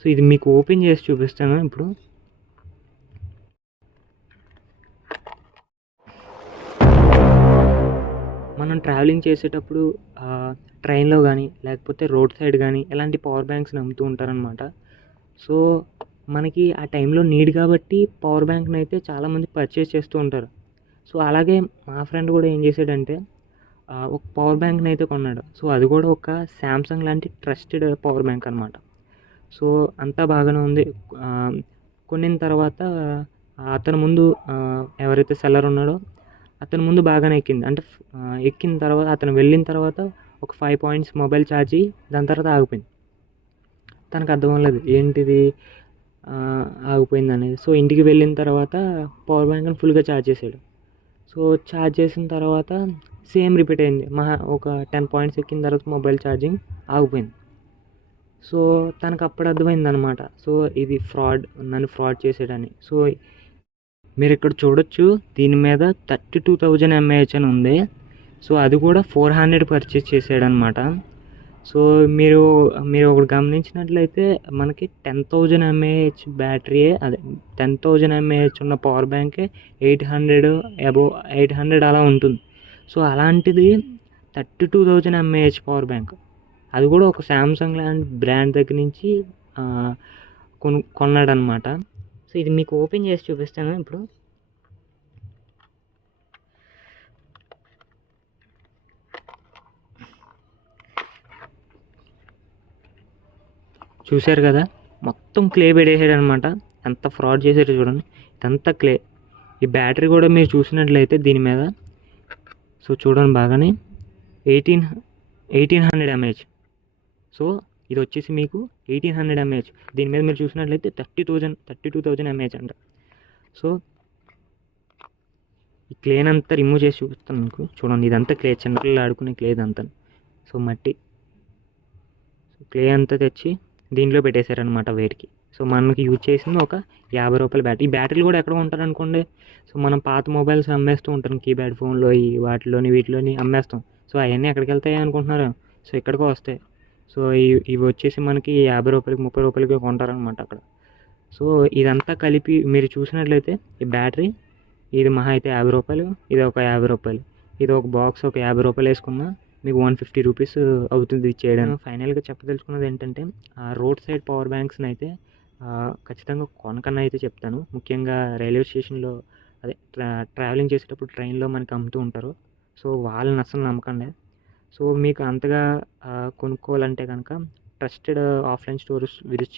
So ఇది మీకు open చేసి చూపిస్తాను ఇప్పుడు. మనం ట్రావెలింగ్ చేసేటప్పుడు ట్రైన్లో కానీ లేకపోతే రోడ్ సైడ్ కానీ ఇలాంటి పవర్ బ్యాంక్స్ని అమ్ముతూ ఉంటారనమాట. సో మనకి ఆ టైంలో నీడ్ కాబట్టి పవర్ బ్యాంక్ని అయితే చాలామంది పర్చేస్ చేస్తూ ఉంటారు. సో అలాగే మా ఫ్రెండ్ కూడా ఏం చేశాడంటే ఒక పవర్ బ్యాంక్ని అయితే కొన్నాడు. సో అది కూడా ఒక శాంసంగ్ లాంటి ట్రస్టెడ్ పవర్ బ్యాంక్ అనమాట. సో అంతా బాగానే ఉంది. కొనిన తర్వాత అతని ముందు ఎవరైతే సెల్లర్ ఉన్నాడో అతని ముందు బాగానే ఎక్కింది. అంటే ఎక్కిన తర్వాత అతను వెళ్ళిన తర్వాత ఒక 5 పాయింట్స్ మొబైల్ ఛార్జ్ దాని తర్వాత ఆగిపోయింది. తనకు అర్థం అవ్వలేదు ఏంటిది ఆగిపోయింది అనేది. సో ఇంటికి వెళ్ళిన తర్వాత పవర్ బ్యాంక్ని ఫుల్గా ఛార్జ్ చేసాడు. సో ఛార్జ్ చేసిన తర్వాత సేమ్ రిపీట్ అయింది. ఒక 10 పాయింట్స్ ఎక్కిన తర్వాత మొబైల్ ఛార్జింగ్ ఆగిపోయింది. సో తనకు అప్పుడు అర్థమైంది అనమాట. సో ఇది ఫ్రాడ్, నన్ను ఫ్రాడ్ చేసాడని. సో మీరు ఇక్కడ చూడొచ్చు దీని మీద 32,000 mAh అని ఉంది. సో అది కూడా 400 పర్చేస్ చేసాడనమాట. సో మీరు ఒకటి గమనించినట్లయితే మనకి 10,000 mAh బ్యాటరీయే, అదే 10,000 mAh ఉన్న పవర్ బ్యాంకే 800 అలా ఉంటుంది. సో అలాంటిది 32,000 mAh పవర్ బ్యాంక్, అది కూడా ఒక శాంసంగ్ లాంటి బ్రాండ్ దగ్గర నుంచి కొన్నాడనమాట. సో ఇది మీకు ఓపెన్ చేసి చూపిస్తాను ఇప్పుడు. చూశారు కదా, మొత్తం క్లే పెడేసాడు అనమాట. ఎంత ఫ్రాడ్ చేశారు చూడండి, ఇదంతా క్లే. ఈ బ్యాటరీ కూడా మీరు చూసినట్లయితే దీని మీద, సో చూడండి బాగానే 1800 mAh. సో ఇది వచ్చేసి మీకు 1800 mAh. దీని మీద మీరు చూసినట్లయితే 32,000 mAh అంట. సో ఈ క్లేని అంతా రిమూవ్ చేసి చూపిస్తాను మీకు. చూడండి ఇదంతా క్లే, చిన్నపిల్లలు ఆడుకునే క్లే ఇదంతా. సో మట్టి క్లే అంతా తెచ్చి దీంట్లో పెట్టేశారనమాట వెయిట్కి. సో మనకి యూజ్ చేసింది ఒక 50 రూపాయల బ్యాటరీ. ఈ బ్యాటరీలు కూడా ఎక్కడ ఉంటారనుకోండి, సో మనం పాత మొబైల్స్ అమ్మేస్తూ ఉంటాం, కీప్యాడ్ ఫోన్లో వీటిలోని అమ్మేస్తాం. సో అవన్నీ ఎక్కడికి వెళ్తాయి అనుకుంటున్నారు? సో ఇక్కడికో వస్తాయి. సో ఇవి వచ్చేసి మనకి 50 రూపాయలకి 30 రూపాయలకి కొంటారనమాట అక్కడ. సో ఇదంతా కలిపి మీరు చూసినట్లయితే ఈ బ్యాటరీ ఇది మహా అయితే 50 రూపాయలు, ఇది ఒక 50 రూపాయలు, ఇది ఒక బాక్స్ ఒక 50 రూపాయలు వేసుకున్నా మీకు 150 రూపీస్ అవుతుంది చేయడం. ఫైనల్గా చెప్పదలుచుకున్నది ఏంటంటే రోడ్ సైడ్ పవర్ బ్యాంక్స్ని అయితే ఖచ్చితంగా కొనకన్నా అయితే చెప్తాను. ముఖ్యంగా రైల్వే స్టేషన్లో, అదే ట్రావెలింగ్ చేసేటప్పుడు ట్రైన్లో మనకి అమ్ముతూ ఉంటారు. సో వాళ్ళని అస్సలు నమ్మకండి. సో మీకు అంతగా కొనుక్కోవాలంటే కనుక ట్రస్టెడ్ ఆఫ్లైన్ స్టోర్స్ విజిట్